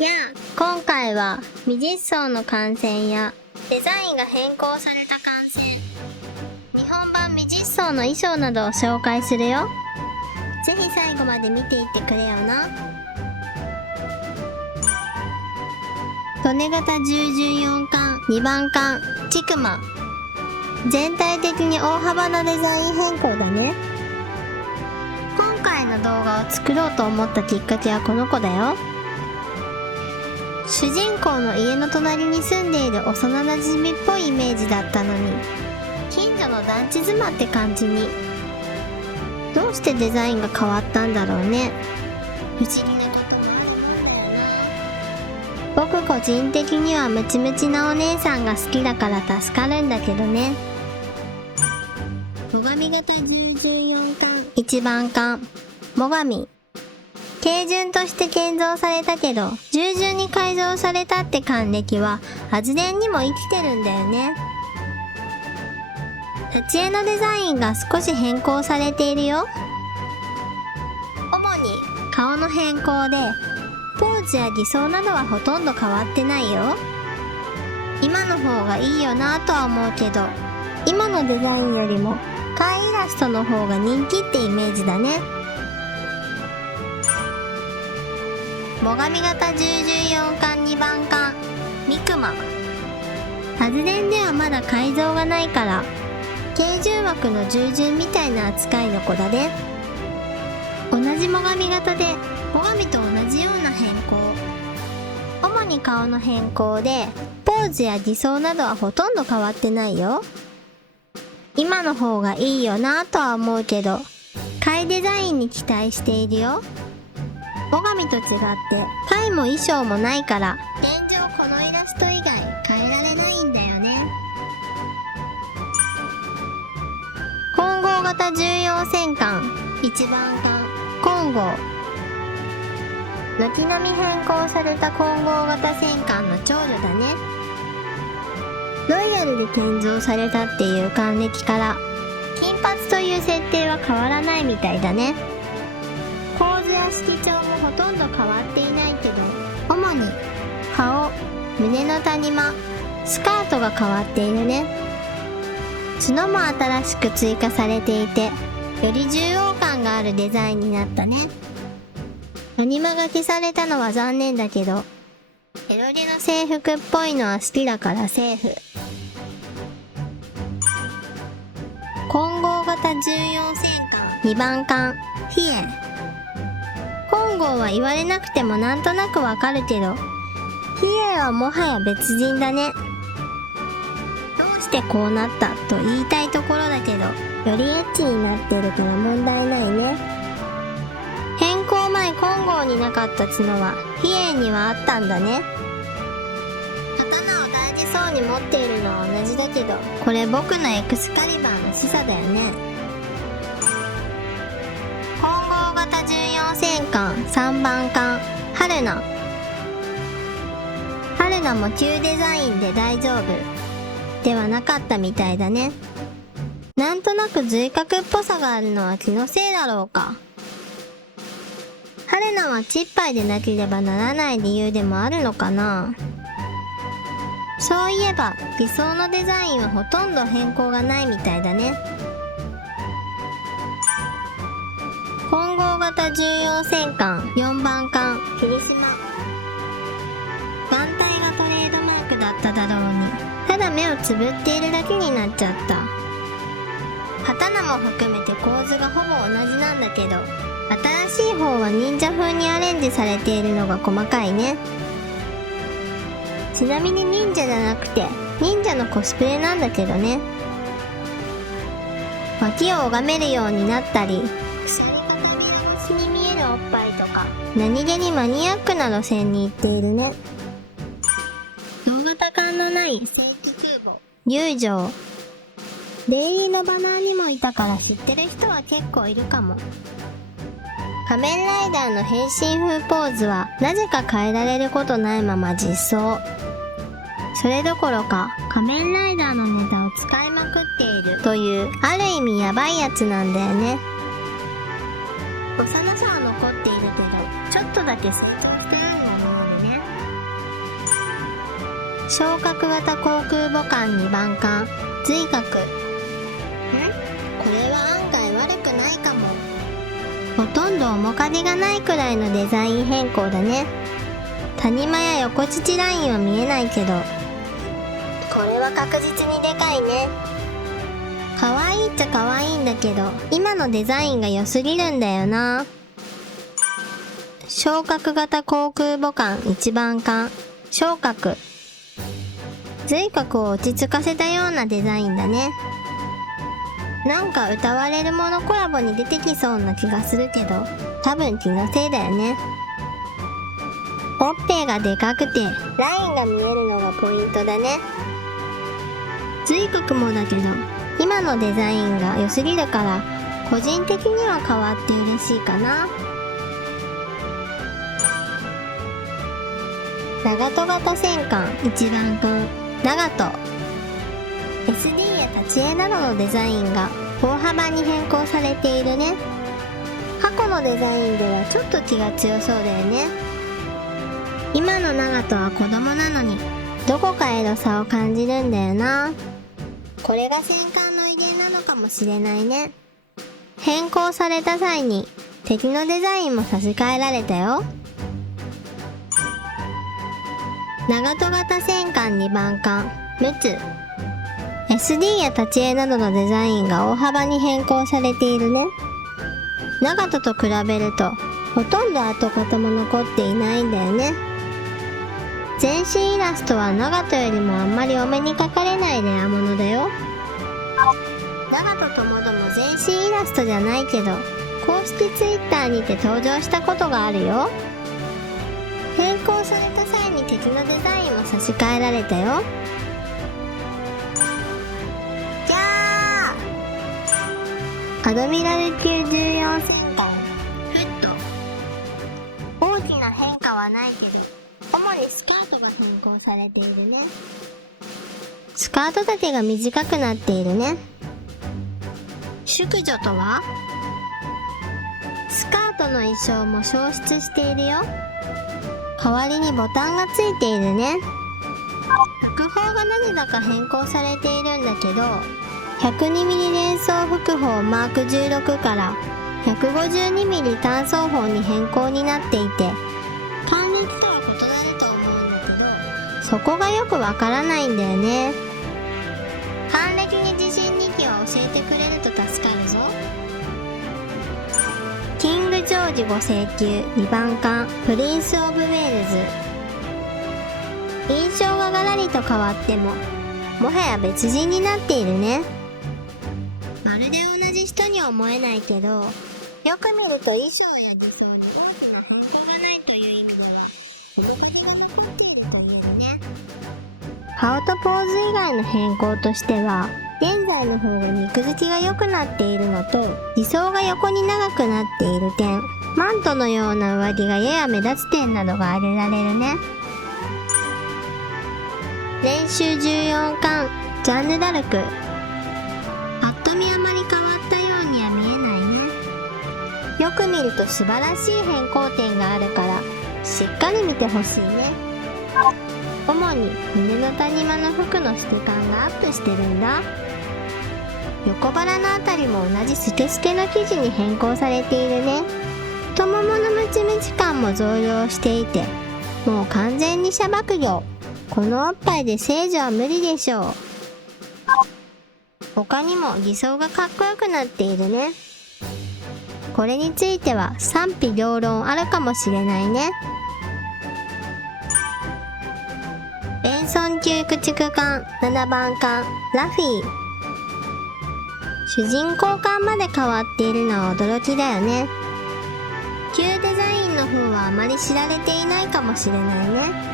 今回は未実装の観戦やデザインが変更された観戦、日本版未実装の衣装などを紹介するよ。ぜひ最後まで見ていってくれよな。利根型従順4巻2番巻チクマ、全体的に大幅なデザイン変更だね。今回の動画を作ろうと思ったきっかけはこの子だよ。主人公の家の隣に住んでいる幼馴染っぽいイメージだったのに、近所の団地妻って感じに。どうしてデザインが変わったんだろうね。不思議なこともあるもんだよな。僕個人的にはムチムチなお姉さんが好きだから助かるんだけどね。最上型従順4巻1番巻最上、軽順として建造されたけど従順に改造されたって還暦は味伝にも生きてるんだよね。立ち絵のデザインが少し変更されているよ。主に顔の変更でポーズや偽装などはほとんど変わってないよ。今の方がいいよなとは思うけど、今のデザインよりも貝イラストの方が人気ってイメージだね。最上型従順4巻2番巻ミクマ、外伝ではまだ改造がないから軽順枠の従順みたいな扱いの子だね。同じ最上型で最上と同じような変更、主に顔の変更でポーズや偽装などはほとんど変わってないよ。今の方がいいよなとは思うけど、貝デザインに期待しているよ。最上と違って貝も衣装もないから現状このイラスト以外変えられないんだよね。混合型14戦艦1番艦混合、軒並み変更された混合型戦艦の長女だね。ロイヤルで建造されたっていう還暦から金髪という設定は変わらないみたいだね。構図や色調もほとんど変わっていないけど、主に顔、胸の谷間、スカートが変わっているね。角も新しく追加されていて、より重量感があるデザインになったね。アニマが消されたのは残念だけど、エロリの制服っぽいのは好きだからセーフ。混合型14戦艦2番艦飛燕、混合は言われなくてもなんとなくわかるけど、飛燕はもはや別人だね。どうしてこうなったと言いたいところだけど、よりエッチになっているから問題ないね。変更前混合になかった角は飛燕にはあったんだね。刀を大事そうに持っているのは同じだけど、これ僕のエクスカリバーの示唆だよね。混合型14戦艦3番艦春菜、春菜も旧デザインで大丈夫ではなかったみたいだね。なんとなく髄角っぽさがあるのは気のせいだろうか。春菜はチッパイでなければならない理由でもあるのかな。そういえば理想のデザインはほとんど変更がないみたいだね。混合型14戦艦4番艦霧島、眼帯がトレードマークだっただろうに、ただ目をつぶっているだけになっちゃった。刀も含めて構図がほぼ同じなんだけど、新しい方は忍者風にアレンジされているのが細かいね。ちなみに忍者じゃなくて忍者のコスプレなんだけどね。脇を拝めるようになったり、鎖型で越しに見えるおっぱいとか、何気にマニアックな路線に行っているね。大型艦のない正規空母友情、デイリーのバナーにもいたから知ってる人は結構いるかも。仮面ライダーの変身風ポーズはなぜか変えられることないまま実装。それどころか仮面ライダーのネタを使いまくっているというある意味ヤバいやつなんだよね。幼さは残っているけどちょっとだけストップーンのものにね。昇格型航空母艦2番艦髄核。これは案外悪くないかも。ほとんど面影がないくらいのデザイン変更だね。谷間や横乳ラインは見えないけど、これは確実にでかいね。可愛いっちゃ可愛いんだけど、今のデザインが良すぎるんだよな。昇格型航空母艦1番艦昇格。髄核を落ち着かせたようなデザインだね。なんか歌われるものコラボに出てきそうな気がするけど、多分気のせいだよね。おっぺがでかくてラインが見えるのがポイントだね。髄核もだけど、今のデザインが良すぎるから個人的には変わって嬉しいかな。長門型戦艦1番艦長門。 SD や立ち絵などのデザインが大幅に変更されているね。過去のデザインではちょっと気が強そうだよね。今の長門は子供なのにどこかエロさを感じるんだよな。これが戦艦の威厳なのかもしれないね。変更された際に敵のデザインも差し替えられたよ。長門型戦艦2番艦陸奥。 SD や立ち絵などのデザインが大幅に変更されているね。長門と比べるとほとんど跡形も残っていないんだよね。全身イラストは長門よりもあんまりお目にかかれないレアものだよ。長門ともども全身イラストじゃないけど、公式 Twitter にて登場したことがあるよ。変更された際に敵のデザインも差し替えられたよ。じゃあアドミラル級14戦艦フット。大きな変化はないけど、主にスカートが変更されているね。スカート丈が短くなっているね。淑女とは？スカートの衣装も消失しているよ。代わりにボタンがついているね。副砲が何だか変更されているんだけど、102mm 連装副砲マーク16から 152mm 単装砲に変更になっていて、還暦とは異なると思うんだけど、そこがよくわからないんだよね。還暦に自信2期を教えてくれると助かるぞ。キングジョージ5世級2番艦プリンス・オブ・ウェールズ。印象がガラリと変わっても、もはや別人になっているね。まるで同じ人に思えないけど、よく見ると衣装や偽装に大きな反抗がないという意味では居心地が残っていると思うね。顔とポーズ以外の変更としては、現在の方が肉付きが良くなっているのと、理想が横に長くなっている点、マントのような上着がやや目立つ点などが挙げられるね。練習14巻ジャンヌ・ダルク。ぱっと見あまり変わったようには見えないね。よく見ると素晴らしい変更点があるから、しっかり見てほしいね。主に胸の谷間の服の透け感がアップしてるんだ。横腹のあたりも同じスケスケの生地に変更されているね。太もものムチムチ感も増量していて、もう完全にシャバくよ。このおっぱいで聖女は無理でしょう。他にも偽装がかっこよくなっているね。これについては賛否両論あるかもしれないね。ベンソン級駆逐艦7番艦ラフィー。主人公艦まで変わっているのは驚きだよね。旧デザインの方はあまり知られていないかもしれないね。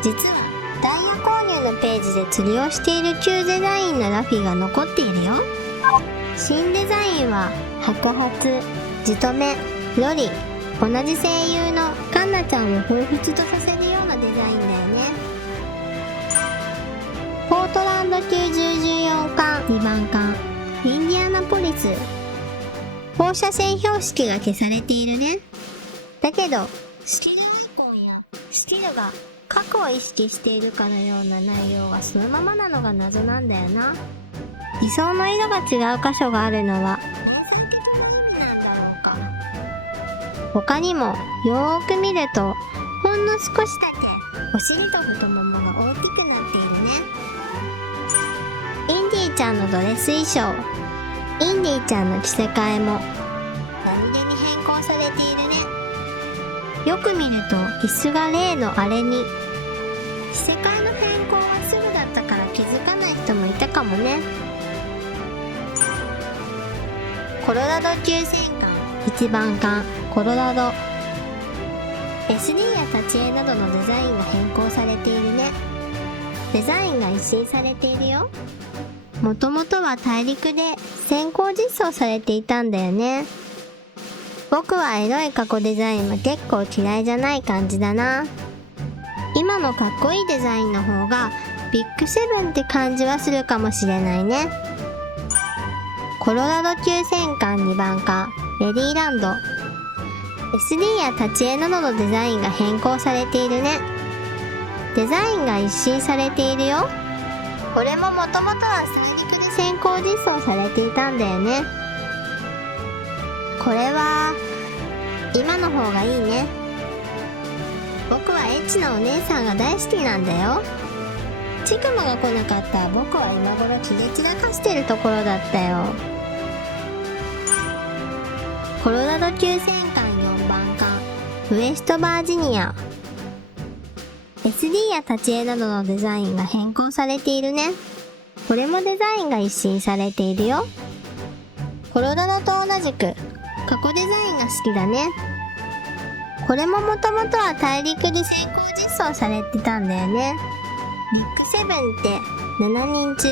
実はダイヤ購入のページで釣りをしている旧デザインのラフィーが残っているよ。新デザインは白髪、じとめ、ロリ、同じ声優のカンナちゃんを彷彿とさせるようなデザインだよね。ポートランド級14艦2番艦インディアナポリス。放射線標識が消されているね。だけどスキルアイコンやスキルが核を意識しているかのような内容がそのままなのが謎なんだよな。理想の色が違う箇所があるのは天才的な意味なんだろうか。他にもよーく見るとほんの少しだけお尻と太ももが大きくなっているね。インディーちゃんのドレス衣装、インディーちゃんの着せ替えも何気に変更されているね。よく見ると椅子が例のあれに。着せ替えの変更はすぐだったから気づかない人もいたかもね。コロラド急戦艦一番艦コロラド、 SD や立ち絵などのデザインが変更されているね。デザインが一新されているよ。もともとは大陸で先行実装されていたんだよね。僕はエロい過去デザインも結構嫌いじゃない感じだな。今のかっこいいデザインの方がビッグセブンって感じはするかもしれないね。コロラド急戦艦2番艦メリーランド、 SD や立ち絵などのデザインが変更されているね。デザインが一新されているよ。これももともとは大陸で先行実装されていたんだよね。これは今の方がいいね。僕はエッチなお姉さんが大好きなんだよ。チクマが来なかったら僕は今頃キレ散らかしてるところだったよ。コロラド急戦艦4番艦ウエストバージニア、 SD や立ち絵などのデザインが変更されているね。これもデザインが一新されているよ。コロラドと同じく過去デザインが好きだね。これももともとは大陸で先行実装されてたんだよね。ビッグセブンって7人中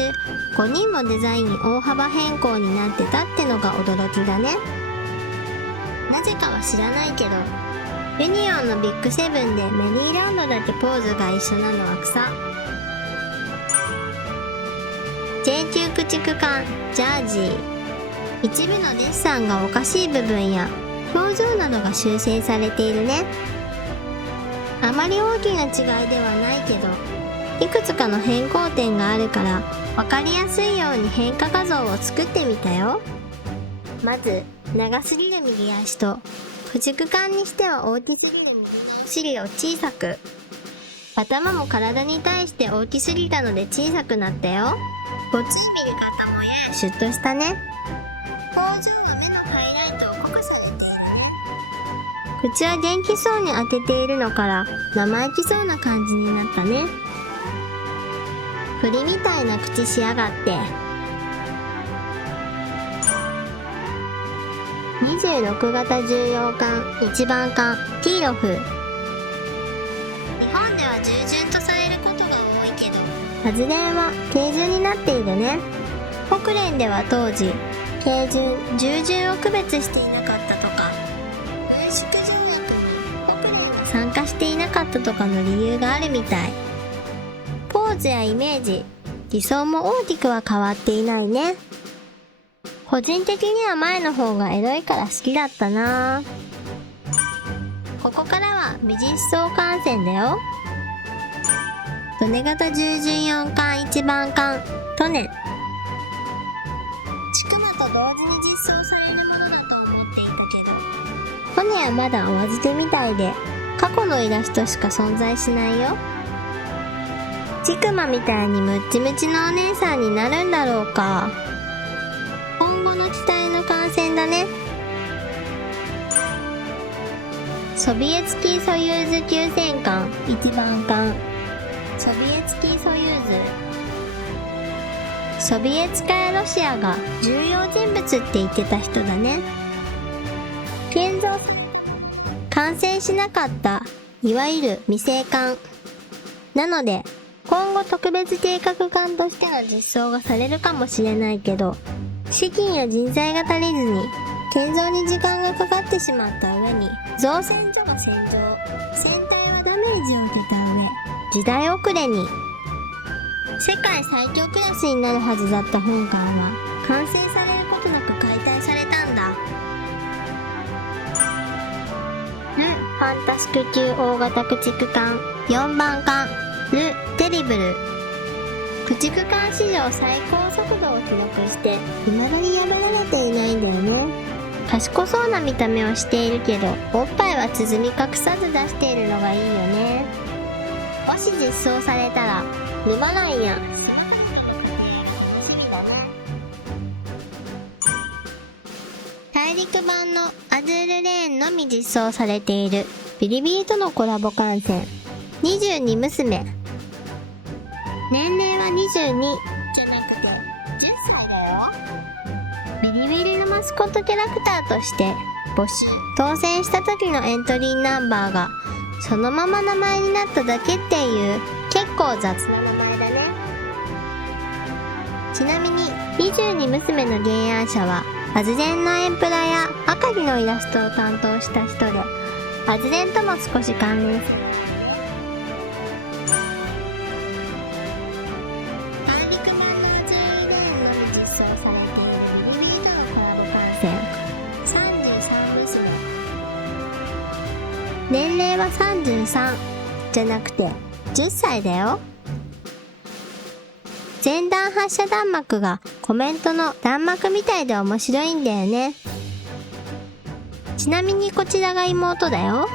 5人もデザイン大幅変更になってたってのが驚きだね。なぜかは知らないけどユニオンのビッグセブンでメリーランドだけポーズが一緒なのは草。 J 級駆逐艦ジャージー、一部のデッサンがおかしい部分や表情などが修正されているね。あまり大きな違いではないけどいくつかの変更点があるから分かりやすいように変化画像を作ってみたよ。まず長すぎる右足と駆逐艦にしては大きすぎるお尻を小さく、頭も体に対して大きすぎたので小さくなったよ。ごつい見る方もややシュッとしたね。表情は目のハイライトを濃くされている。口は元気そうに当てているのから生意気そうな感じになったね。栗みたいな口しやがって。26型重要艦1番艦ティーロフ、日本では従順とされることが多いけど発電は軽順になっているね。国連では当時軽順従順を区別していなかったとか、軍縮条約に国連が参加していなかったとかの理由があるみたい。ポーズやイメージ、理想も大きくは変わっていないね。個人的には前の方がエロいから好きだったな。ここからは美実装艦船だよ。利根型従順4艦1番艦利根、千曲と同時に実装されるものだと思っていたけど、利根はまだお預けみたいで過去のイラストしか存在しないよ。千曲みたいにムッチムチのお姉さんになるんだろうか。今後の期待の艦船だね。ソビエツキーソユーズ級戦艦1番艦ソビエツキーソユーズ、ソビエツ化やロシアが重要人物って言ってた人だね。建造完成しなかったいわゆる未成艦なので今後特別計画艦としての実装がされるかもしれないけど、資金や人材が足りずに建造に時間がかかってしまった上に造船所が戦場、船体はダメージを受けた上時代遅れに。世界最強クラスになるはずだった本艦は完成されることなく解体されたんだ。ファンタスク級大型駆逐艦4番艦ル・テリブル。駆逐艦史上最高速度を記録して未だに破られていないんだよね。賢そうな見た目をしているけど、おっぱいは包み隠さず出しているのがいいよね。もし実装されたらルマランや大陸版のアズールレーンのみ実装されているビリビリとのコラボ観戦22娘。年齢は22じゃなくて10歳だよ。ビリビリのマスコットキャラクターとして募集当選した時のエントリーナンバーがそのまま名前になっただけっていう結構雑な名前だね。ちなみに22娘の原案者はアズレンのエンプラや赤城のイラストを担当した人で、アズレンとも少し関連する。大陸版のアズールレーンのみ実装されているビリビリとのコラボ観戦33娘。年齢は33じゃなくて10歳だよ。前段発射弾幕がコメントの弾幕みたいで面白いんだよね。ちなみにこちらが妹だよ。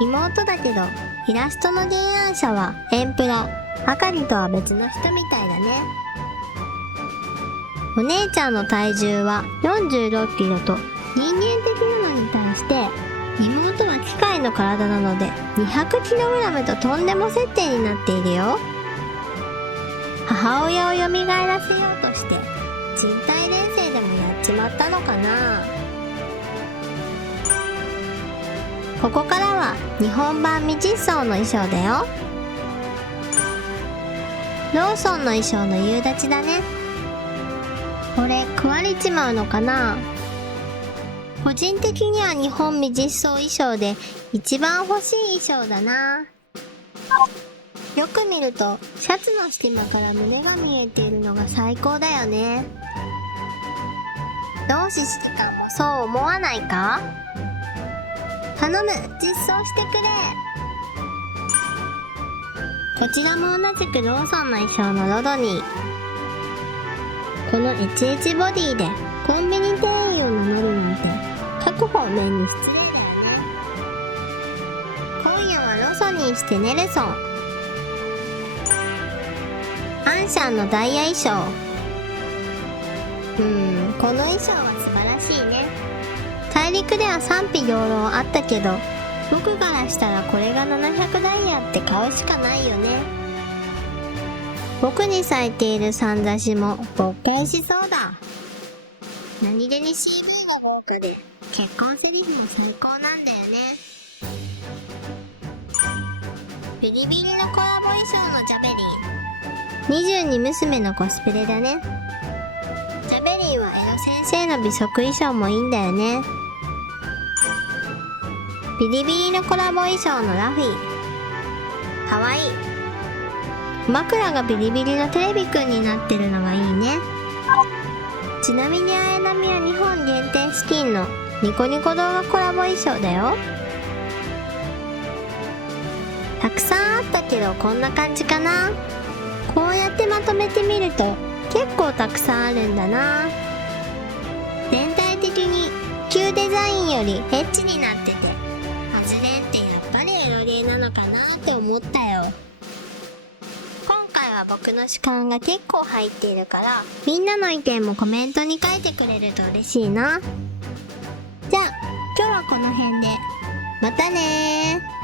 妹だけどイラストの原案者はエンプラ、あかりとは別の人みたいだね。お姉ちゃんの体重は46キロと人間的なのに対して、妹は機械の体なので 200kg ととんでも設定になっているよ。母親を蘇らせようとして人体錬成でもやっちまったのかな。ここからは日本版未実装の衣装だよ。ローソンの衣装の夕立だね。これ食われちまうのかな。個人的には日本未実装衣装で一番欲しい衣装だな。よく見るとシャツの隙間から胸が見えているのが最高だよね。同志指揮官もそう思わないか。頼む、実装してくれ。こちらも同じくローソンの衣装のロドニー。この HH ボディでコンビニ店員を名乗るなんて各方面に失礼だよね。今夜はロソニーしてネルソン。アンシャンのダイヤ衣装。この衣装は素晴らしいね。大陸では賛否両論あったけど、僕からしたらこれが700ダイヤって買うしかないよね。僕に咲いているサンザシも勃開しそうだ。何気に CV が豪華で結婚セリフも最高なんだよね。ビリビリのコラボ衣装のジャベリン。22娘のコスプレだね。ジャベリンはエロ先生の美足衣装もいいんだよね。ビリビリのコラボ衣装のラフィー。かわいい。枕がビリビリのテレビくんになってるのがいいね。ちなみに綾波は日本限定スキンのニコニコ動画コラボ衣装だよ。たくさんあったけどこんな感じかな。こうやってまとめてみると結構たくさんあるんだな。全体的に旧デザインよりエッチになってて、アズレンってやっぱりエロゲーなのかなって思ったよ。今回は僕の主観が結構入っているから、みんなの意見もコメントに書いてくれると嬉しいな。じゃあ今日はこの辺で、またねー。